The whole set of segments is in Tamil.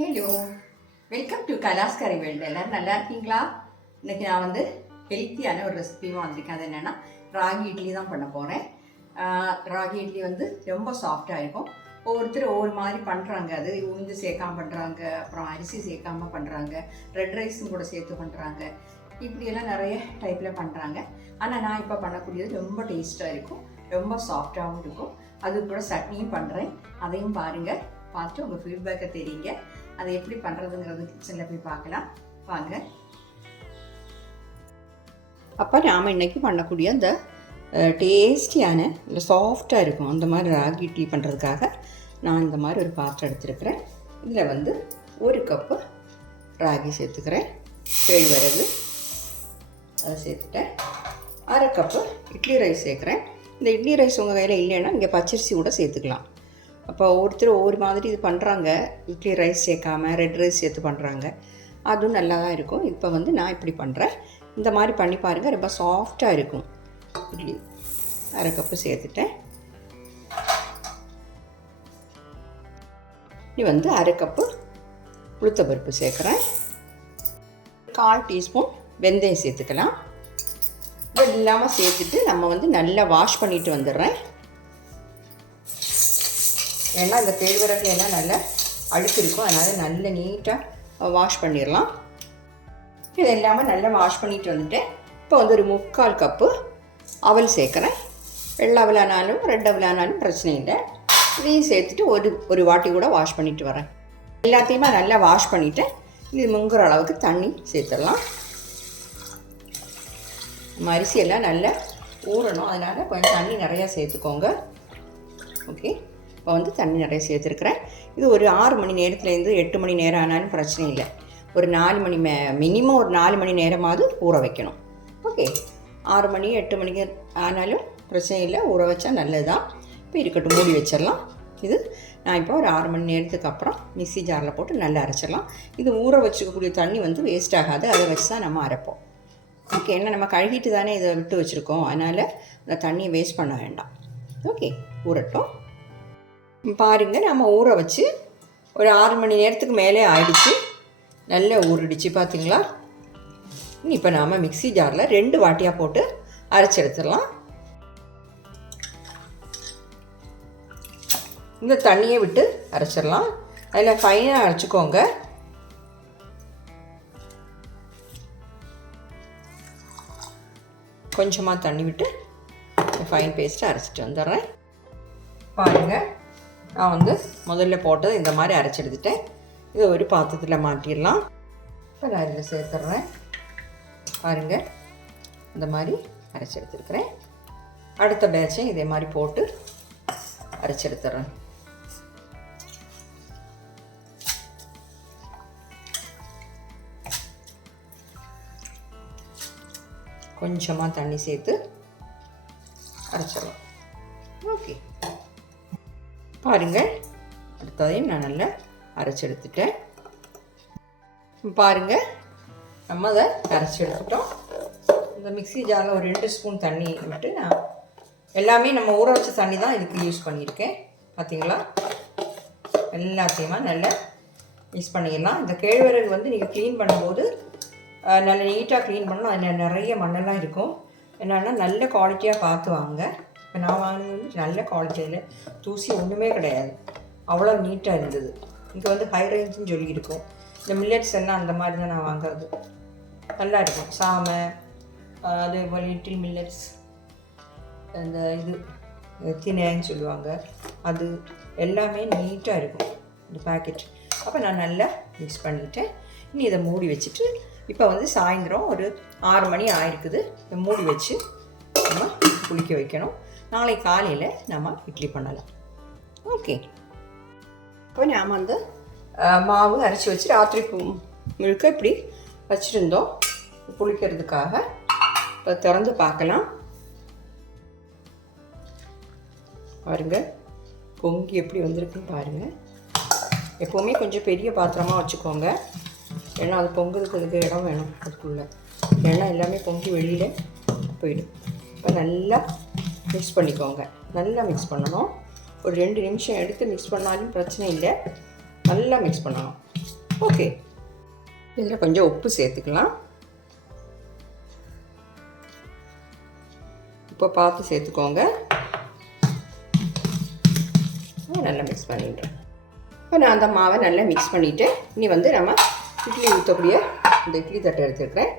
ஹலோ, வெல்கம் டு கலாஸ் கரி வேல்டு. எல்லோரும் நல்லா இருக்கீங்களா? இன்றைக்கி நான் வந்து ஹெல்த்தியான ஒரு ரெசிபியும் வந்திருக்கேன். அது என்னென்னா ராகி இட்லி தான் பண்ண போகிறேன். ராகி இட்லி வந்து ரொம்ப சாஃப்டாக இருக்கும். ஒவ்வொருத்தர் ஒவ்வொரு மாதிரி பண்ணுறாங்க. அது உளுந்து சேர்க்காமல் பண்ணுறாங்க, அப்புறம் அரிசி சேர்க்காமல் பண்ணுறாங்க, ரெட் ரைஸும் கூட சேர்த்து பண்ணுறாங்க. இப்படியெல்லாம் நிறைய டைப்பில் பண்ணுறாங்க. ஆனால் நான் இப்போ பண்ணக்கூடியது ரொம்ப டேஸ்ட்டாக இருக்கும், ரொம்ப சாஃப்டாகவும் இருக்கும். அது கூட சட்னியும் பண்ணுறேன். அதையும் பாருங்கள், பார்த்து உங்கள் ஃபீட்பேக்கை தெரியுங்க. அதை எப்படி பண்ணுறதுங்கிறது கிச்சனில் போய் பார்க்கலாம் வாங்க. அப்போ நாம் இன்றைக்கி பண்ணக்கூடிய அந்த டேஸ்டியான இல்லை சாஃப்டாக இருக்கும் அந்த மாதிரி ராகி இட்லி பண்ணுறதுக்காக நான் இந்த மாதிரி ஒரு பாத்திரம் எடுத்துருக்கிறேன். இதில் வந்து 1 கப்பு ராகி சேர்த்துக்கிறேன். கேழ்வரகு அதை சேர்த்துட்டேன். 1/2 கப்பு இட்லி ரைஸ் சேர்க்குறேன். இந்த இட்லி ரைஸ் உங்கள் கையில் இல்லைன்னா இங்கே பச்சரிசி கூட சேர்த்துக்கலாம். அப்போ ஒவ்வொருத்தர் ஒவ்வொரு மாதிரி இது பண்ணுறாங்க. இட்லி ரைஸ் சேர்க்காமல் ரெட் ரைஸ் சேர்த்து பண்ணுறாங்க. அதுவும் நல்லா தான் இருக்கும். இப்போ வந்து நான் இப்படி பண்ணுறேன். இந்த மாதிரி பண்ணி பாருங்கள், ரொம்ப சாஃப்டாக இருக்கும் இட்லி. 1/2 கப்பு சேர்த்துட்டேன். இது வந்து 1/2 கப்பு உளுத்தம்பருப்பு சேர்க்குறேன். 1/4 டீஸ்பூன் வெந்தயம் சேர்த்துக்கலாம். இது இல்லாமல் சேர்த்துட்டு நம்ம வந்து நல்லா வாஷ் பண்ணிட்டு வந்துடுறேன். ஏன்னா இந்த கேழ்வரகு எல்லாம் நல்லா அழுக்கு இருக்கும், அதனால் நல்லா நீட்டாக வாஷ் பண்ணிடலாம். இது இல்லாமல் நல்லா வாஷ் பண்ணிட்டு வந்துட்டேன். இப்போ வந்து ஒரு 3/4 கப்பு அவல் சேர்க்குறேன். வெள்ளை அவலானாலும் ரெட் அவலானாலும் பிரச்சனை இல்லை. இதையும் சேர்த்துட்டு ஒரு வாட்டி கூட வாஷ் பண்ணிட்டு வரேன். எல்லாத்தையுமே நல்லா வாஷ் பண்ணிவிட்டேன். இது முங்குற அளவுக்கு தண்ணி சேர்த்துடலாம். நம்ம அரிசியெல்லாம் நல்லா ஊறணும், அதனால் கொஞ்சம் தண்ணி நிறையா சேர்த்துக்கோங்க. ஓகே, இப்போ வந்து தண்ணி நிறைய சேர்த்துருக்குறேன். இது ஒரு 6 மணி நேரத்துலேருந்து 8 மணி நேரம் ஆனாலும் பிரச்சனை இல்லை. ஒரு 4 மணி மினிமம் ஒரு 4 மணி நேரமாவது ஊற வைக்கணும். ஓகே, 6 மணி 8 மணிக்கு ஆனாலும் பிரச்சனை இல்லை, ஊற வச்சா நல்லது தான். இப்போ இருக்கட்டும், மூடி வச்சிடலாம். இது நான் இப்போ ஒரு 6 மணி நேரத்துக்கு அப்புறம் மிக்ஸி ஜாரில் போட்டு நல்லா அரைச்சிடலாம். இது ஊற வச்சுக்கக்கூடிய தண்ணி வந்து வேஸ்ட் ஆகாது, அதை வச்சு தான் நம்ம அரைப்போம். ஓகே, ஏன்னா நம்ம கழுகிட்டு தானே இதை விட்டு வச்சுருக்கோம், அதனால் அந்த தண்ணியை வேஸ்ட் பண்ண வேண்டாம். ஓகே, ஊறட்டும். பாருங்கள், நம்ம ஊற வச்சு ஒரு 6 மணி நேரத்துக்கு மேலே ஆயிடுச்சு. நல்லா ஊறிடுச்சு பார்த்தீங்களா? இப்போ நாம் மிக்ஸி ஜாரில் 2 வாட்டியாக போட்டு அரைச்சி எடுத்துடலாம். இந்த தண்ணியை விட்டு அரைச்சிடலாம். அதில் ஃபைனாக அரைச்சிக்கோங்க. கொஞ்சமாக தண்ணி விட்டு ஃபைன் பேஸ்ட்டை அரைச்சிட்டு வந்துடுறேன். பாருங்கள், நான் வந்து முதல்ல போட்டது இந்த மாதிரி அரைச்சி எடுத்துட்டேன். இதை ஒரு பாத்திரத்தில் மாட்டிடலாம். இப்போ நான் இதில் சேர்த்துட்றேன். பாருங்கள், இந்த மாதிரி அரைச்சி எடுத்துருக்கிறேன். அடுத்த பேட்சையும் இதே மாதிரி போட்டு அரைச்சி எடுத்துட்றேன். கொஞ்சமாக தண்ணி சேர்த்து அரைச்சிடலாம். ஓகே, பாருங்கள், அடுத்ததையும் நான் நல்லா அரைச்சி எடுத்துட்டேன். பாருங்கள், நம்ம அதை அரைச்சி எடுத்துட்டோம். இந்த மிக்ஸி ஜாரில் ஒரு 2 ஸ்பூன் தண்ணி விட்டு நான் எல்லாமே நம்ம ஊற வச்ச தண்ணி தான் இதுக்கு யூஸ் பண்ணியிருக்கேன். பார்த்தீங்களா? எல்லாத்தையுமே நல்லா யூஸ் பண்ணிடலாம். இந்த கேழ்வரகு வந்து நீங்கள் க்ளீன் பண்ணும்போது நல்லா நீட்டாக க்ளீன் பண்ணணும். அதில் நிறைய மண்ணெல்லாம் இருக்கும். என்னென்னா நல்ல குவாலிட்டியாக பார்த்து வாங்க. இப்போ நான் வாங்கினது வந்து நல்ல குவாலிட்டியில் தூசி ஒன்றுமே கிடையாது, அவ்வளோ நீட்டாக இருந்தது. இங்கே வந்து ஹை ரேஞ்சுன்னு சொல்லியிருக்கோம். இந்த மில்லட்ஸ் எல்லாம் அந்த மாதிரி தான் நான் வாங்குறது. நல்லா இருக்கும். சாமை, அதே போல் லிட்டில் மில்லட்ஸ், அந்த இது தினைன்னு சொல்லுவாங்க, அது எல்லாமே நீட்டாக இருக்கும் இந்த பேக்கெட். அப்போ நான் நல்லா மிக்ஸ் பண்ணிவிட்டேன். இனி இதை மூடி வச்சுட்டு இப்போ வந்து சாயந்தரம் ஒரு 6 மணி ஆயிருக்குது. இதை மூடி வச்சு நம்ம குளிக்க வைக்கணும். நாளை காலையில் நம்ம இட்லி பண்ணலாம். ஓகே, இப்போ நாம் வந்து மாவு அரைச்சி வச்சு ராத்திரி முழுக்க இப்படி வச்சுருந்தோம் புளிக்கிறதுக்காக. இப்போ திறந்து பார்க்கலாம். பாருங்கள், பொங்கி எப்படி வந்திருக்குன்னு பாருங்கள். எப்போவுமே கொஞ்சம் பெரிய பாத்திரமாக வச்சுக்கோங்க, ஏன்னா அது பொங்குறதுக்கு இடம் வேணும் அதுக்குள்ளே, ஏன்னா எல்லாமே பொங்கி வெளியில் போயிடும். இப்போ நல்லா மிக்ஸ் பண்ணிக்கோங்க. நல்லா மிக்ஸ் பண்ணணும். ஒரு 2 நிமிஷம் எடுத்து மிக்ஸ் பண்ணாலும் பிரச்சனை இல்லை. நல்லா மிக்ஸ் பண்ணணும். ஓகே, இதில் கொஞ்சம் உப்பு சேர்த்துக்கலாம். உப்பை பார்த்து சேர்த்துக்கோங்க. நல்லா மிக்ஸ் பண்ணிடுறேன். இப்போ நான் அந்த மாவை நல்லா மிக்ஸ் பண்ணிவிட்டு இனி வந்து நம்ம இட்லி ஊற்றக்கூடிய இந்த இட்லி தட்டை எடுத்துருக்கிறேன்.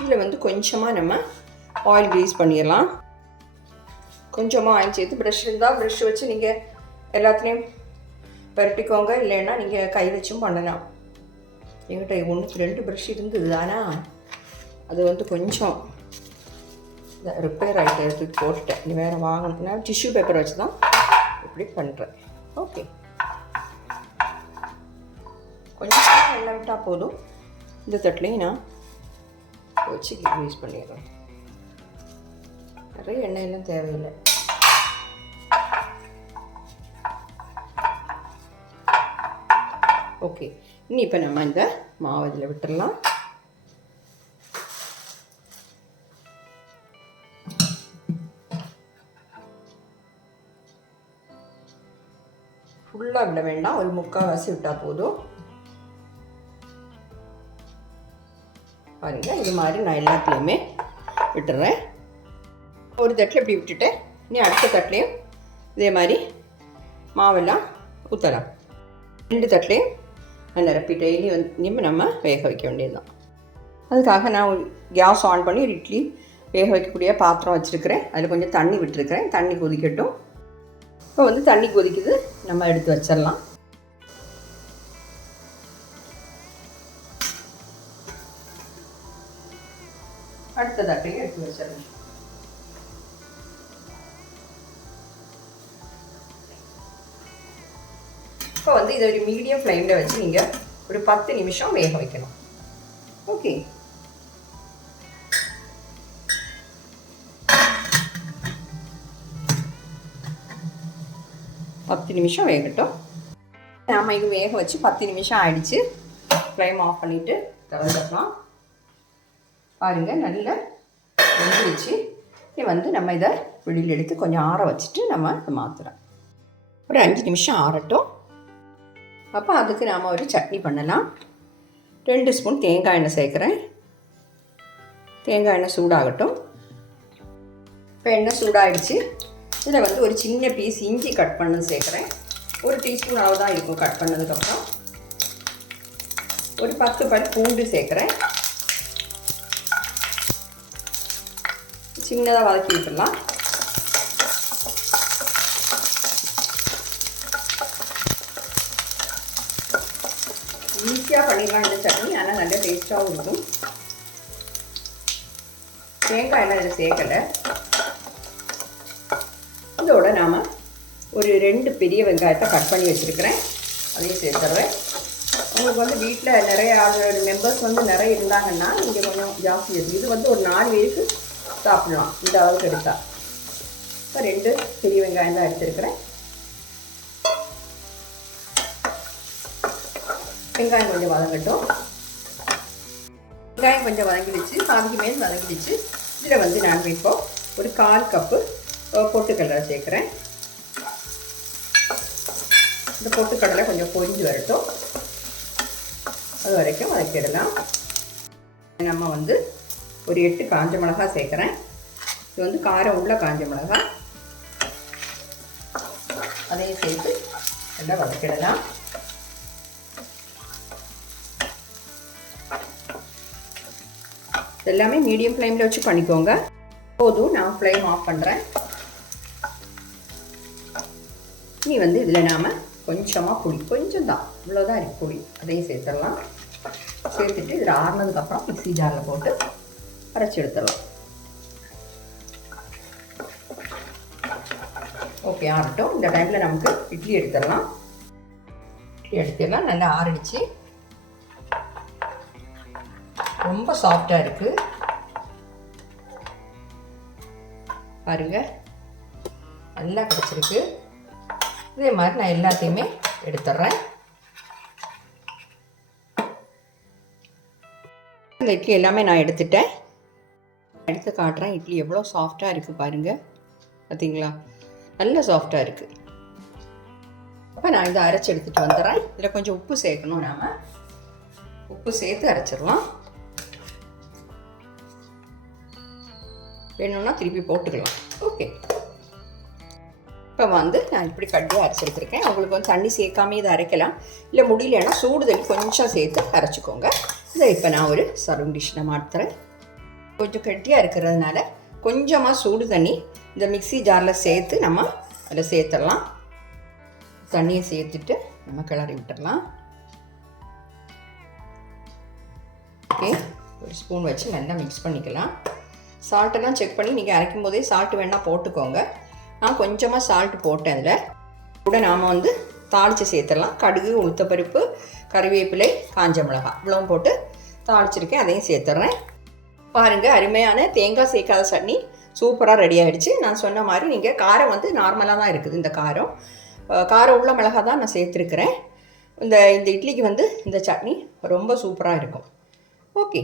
இதில் வந்து கொஞ்சமாக நம்ம ஆயில் க்ரீஸ் பண்ணிடலாம். கொஞ்சமாக ஆயில் சேர்த்து ப்ரஷ் இருந்தால் ப்ரஷ் வச்சு நீங்கள் எல்லாத்துலேயும் பரட்டிக்கோங்க, இல்லைன்னா நீங்கள் கை வச்சும் பண்ணலாம். என்கிட்ட 1-2 ப்ரஷ் இருந்தது, ஆனால் அது வந்து கொஞ்சம் ரிப்பேர் ஆகிட்டு எடுத்து போட்டுட்டேன். நீ வேறு வாங்கினா டிஷ்யூ பேப்பர் வச்சு தான் இப்படி பண்ணுறேன். ஓகே, கொஞ்சம் எண்ணெய் விட்டால் போதும். இந்த தட்டிலையும் நான் வச்சு யூஸ் பண்ணிடுறேன். நிறைய எண்ணெயெல்லாம் தேவையில்லை. ஓகே, இனி இப்போ நம்ம இந்த மாவு இதில் விட்டுடலாம். ஃபுல்லாக விட வேண்டாம், ஒரு 3/4 விட்டால் போதும். பாருங்கள், இது மாதிரி நான் எல்லாத்துலேயுமே விட்டுறேன். ஒரு தட்டில் இப்படி விட்டுட்டேன். இனி அடுத்த தட்டிலையும் இதே மாதிரி மாவெல்லாம் ஊற்றலாம். 2 தட்டிலையும் நான் நிரப்பி டெய்லி வந்து நம்ம வேக வைக்க வேண்டியது தான். அதுக்காக நான் கேஸ் ஆன் பண்ணி ஒரு இட்லி வேக வைக்கக்கூடிய பாத்திரம் வச்சுருக்கிறேன். அதில் கொஞ்சம் தண்ணி விட்டுருக்கிறேன். தண்ணி கொதிக்கட்டும். இப்போ வந்து தண்ணி கொதிக்குது, நம்ம எடுத்து வச்சிடலாம். அடுத்த தட்டையும் எடுத்து வச்சிடலாம். இப்போ வந்து இதை ஒரு மீடியம் ஃப்ளேமில் வச்சு நீங்கள் ஒரு 10 நிமிஷம் வேக வைக்கணும். ஓகே, பத்து நிமிஷம் வேகட்டும். நாம் இது வேக வச்சு 10 நிமிஷம் ஆயிடுச்சு. ஃப்ளேம் ஆஃப் பண்ணிவிட்டு திறந்துடலாம். பாருங்கள், நல்லா வெந்துடுச்சு. இது வந்து நம்ம இதை வெளியில் எடுத்து கொஞ்சம் ஆற வச்சுட்டு நம்ம இதை மாற்றுறோம். ஒரு 5 நிமிஷம் ஆறட்டும். அப்போ அதுக்கு நாம் ஒரு சட்னி பண்ணலாம். 2 ஸ்பூன் தேங்காய் எண்ணெய் சேர்க்குறேன். தேங்காய் எண்ணெய் சூடாகட்டும். இப்போ எண்ணெய் சூடாகிடுச்சு. இதில் வந்து ஒரு சின்ன பீஸ் இஞ்சி கட் பண்ணது சேர்க்குறேன். 1 டீஸ்பூன் அளவு தான் இருக்கும் கட் பண்ணதுக்கப்புறம். ஒரு 10 பல் பூண்டு சேர்க்குறேன். சின்னதாக வதக்கி விட்டுடலாம். ஈஸியாக பண்ணிடலாம் இந்த சட்னி, ஆனால் நல்ல டேஸ்ட்டாகவும் இருக்கும். தேங்காய் எல்லாம் இதில் சேர்க்கலை. இதோட நாம் ஒரு 2 பெரிய வெங்காயத்தை கட் பண்ணி வச்சுருக்கிறேன். அதையும் சேர்த்துட்றேன். உங்களுக்கு வந்து வீட்டில் நிறைய மெம்பர்ஸ் வந்து நிறைய இருந்தாங்கன்னா நீங்கள் கொஞ்சம் ஜாஸ்தி இருக்குது. இது வந்து ஒரு 4 பேருக்கு சாப்பிடலாம் இந்த அளவுக்கு எடுத்தால். இப்போ 2 பெரிய வெங்காயம் தான் எடுத்துருக்கிறேன். வெங்காயம் கொஞ்சம் வதங்கட்டும். வெங்காயம் கொஞ்சம் வதங்கிடுச்சு, பாதிக்கு மேல் வதங்கிடுச்சு. இதில் வந்து நான் இப்போ ஒரு 1/4 கப்பு பொட்டுக்கடலை சேர்க்குறேன். இந்த பொட்டுக்கடலை கொஞ்சம் பொரிஞ்சு வரட்டும். அது வரைக்கும் வதக்கிடலாம். நம்ம வந்து ஒரு 8 காஞ்ச மிளகாய் சேர்க்குறேன். இது வந்து காரம் உள்ள காஞ்ச மிளகாய். அதையும் சேர்த்து நல்லா வதக்கிடலாம். எல்லாமே மீடியம் ஃப்ளேமில் வச்சு பண்ணிக்கோங்க. போதும், நான் ஃப்ளேம் ஆஃப் பண்ணுறேன். இனி வந்து இதில் நாம் கொஞ்சமாக புளி, கொஞ்சம் தான், இவ்வளோதான் இருக்குது புளி, அதையும் சேர்த்துடலாம். சேர்த்துட்டு இதில் ஆறுனதுக்கப்புறம் மிக்ஸி ஜாரில் போட்டு அரைச்சி எடுத்துடலாம். ஓகே, ஆறட்டும். இந்த டைமில் நமக்கு இட்லி எடுத்துடலாம். இட்லி எடுத்துடலாம். நல்லா ஆறிடுச்சு. ரொம்ப சாஃப்டாக இருக்குது பாருங்கள், நல்லா கிடச்சிருக்கு. இதே மாதிரி நான் எல்லாத்தையுமே எடுத்துட்றேன். இந்த இட்லி எல்லாமே நான் எடுத்துட்டேன். எடுத்து காட்டுறேன். இட்லி எவ்வளோ சாஃப்டாக இருக்குது பாருங்கள். பார்த்தீங்களா, நல்ல சாஃப்டாக இருக்குது. இப்போ நான் இதை அரைச்சி எடுத்துகிட்டு வந்துடுறேன். இதில் கொஞ்சம் உப்பு சேர்க்கணும். நாம் உப்பு சேர்த்து அரைச்சிடலாம். வேணும்னா திருப்பி போட்டுக்கலாம். ஓகே, இப்போ வந்து நான் இப்படி கட்டியாக அரைச்சிருக்கேன். உங்களுக்கு வந்து தண்ணி சேர்க்காம இதை அரைக்கலாம். இல்லை முடியலன்னா சூடு தண்ணி கொஞ்சம் சேர்த்து அரைச்சிக்கோங்க. இதை இப்போ நான் ஒரு சர்விங் டிஷ்ஷில் மாற்றுறேன். கொஞ்சம் கட்டியாக இருக்கிறதுனால கொஞ்சமாக சூடு தண்ணி இந்த மிக்ஸி ஜாரில் சேர்த்து நம்ம அதில் சேர்த்துடலாம். தண்ணியை சேர்த்துட்டு நம்ம கிளறி விட்டுடலாம். ஓகே, ஒரு ஸ்பூன் வச்சு நல்லா மிக்ஸ் பண்ணிக்கலாம். சால்ட்டெல்லாம் செக் பண்ணி நீங்கள் அரைக்கும் போதே சால்ட்டு வேணால் போட்டுக்கோங்க. நான் கொஞ்சமாக சால்ட்டு போட்டேன். அதில் கூட நாம் வந்து தாளித்து சேர்த்துடலாம். கடுகு, உளுத்தப்பருப்பு, கறிவேப்பிலை, காஞ்ச மிளகாய் இவ்வளவும் போட்டு தாளிச்சிருக்கேன். அதையும் சேர்த்துட்றேன். பாருங்கள், அருமையான தேங்காய் சேர்க்காத சட்னி சூப்பராக ரெடி ஆகிடுச்சு. நான் சொன்ன மாதிரி நீங்கள் காரம் வந்து நார்மலாக தான் இருக்குது. இந்த காரம் உள்ள மிளகாய் தான் நான் சேர்த்துருக்குறேன். இந்த இட்லிக்கு வந்து இந்த சட்னி ரொம்ப சூப்பராக இருக்கும். ஓகே,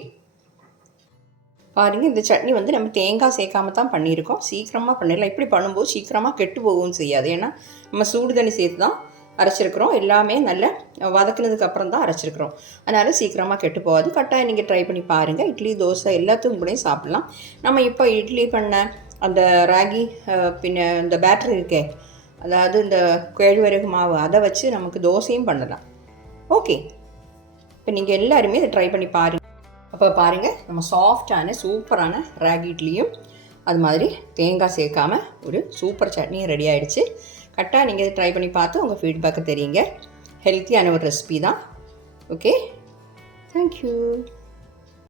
பாருங்கள், இந்த சட்னி வந்து நம்ம தேங்காய் சேர்க்காம தான் பண்ணியிருக்கோம். சீக்கிரமாக பண்ணிடலாம். இப்படி பண்ணும்போது சீக்கிரமாக கெட்டு போகவும் செய்யாது. ஏன்னா நம்ம சூடு தண்ணி சேர்த்து தான் அரைச்சிருக்கிறோம். எல்லாமே நல்லா வதக்குனதுக்கு அப்புறம் தான் அரைச்சிருக்கிறோம். அதனால் சீக்கிரமாக கெட்டு போகாது. கட்டாயம் நீங்கள் ட்ரை பண்ணி பாருங்கள். இட்லி, தோசை எல்லாத்துக்கும் கூட சாப்பிட்லாம். நம்ம இப்போ இட்லி பண்ண அந்த ராகி பின்ன இந்த பேட்டரி இருக்கே, அதாவது இந்த கேழ்வரகு மாவு, அதை வச்சு நமக்கு தோசையும் பண்ணலாம். ஓகே, இப்போ நீங்கள் எல்லாருமே இதை ட்ரை பண்ணி பாருங்கள். அப்போ பாருங்கள், நம்ம சாஃப்டான சூப்பரான ராகி இட்லியும் அது மாதிரி தேங்காய் சேர்க்காமல் ஒரு சூப்பர் சட்னியும் ரெடி ஆகிடுச்சு. கரெக்டாக நீங்கள் இதை ட்ரை பண்ணி பார்த்து உங்கள் ஃபீட்பேக்கை தெரியுங்க. ஹெல்த்தியான ஒரு ரெசிபி தான். Okay, thank you.